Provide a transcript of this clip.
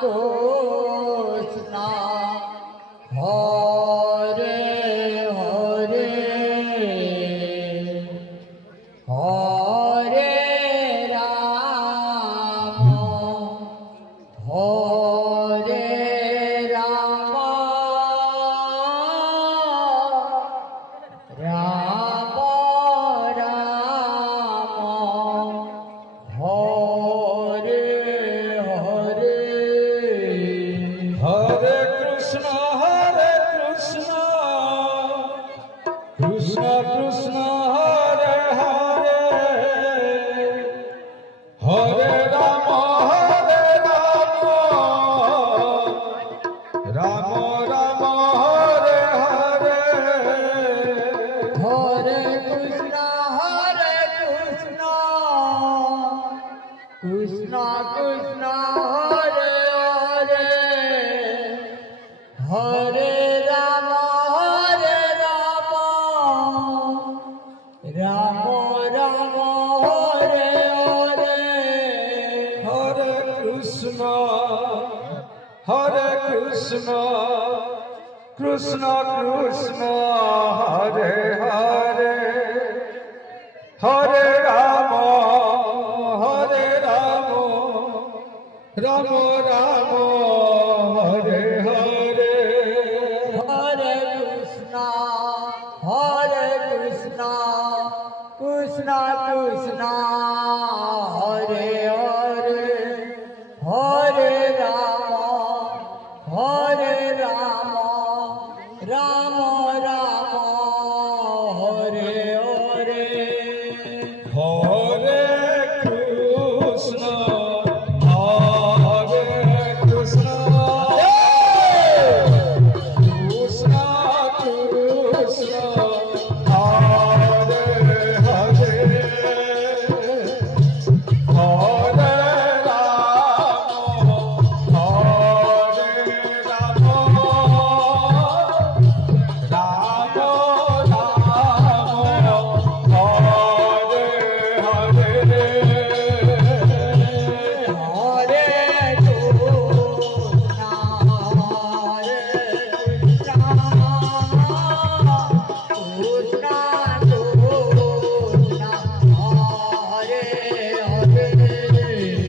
Krishna Hare Hare Hare Ram Hare Ram Ram Ram Hare Hare Hare Krishna Krishna Krishna Hare Hare Hare Ram Ram Ram Hare Hare Hare Krishna Krishna Krishna Hare Hare Hare Ram Ram Ram Hare Hare Hare Krishna Krishna Krishna Hare Hare Hare Ram Ram Ram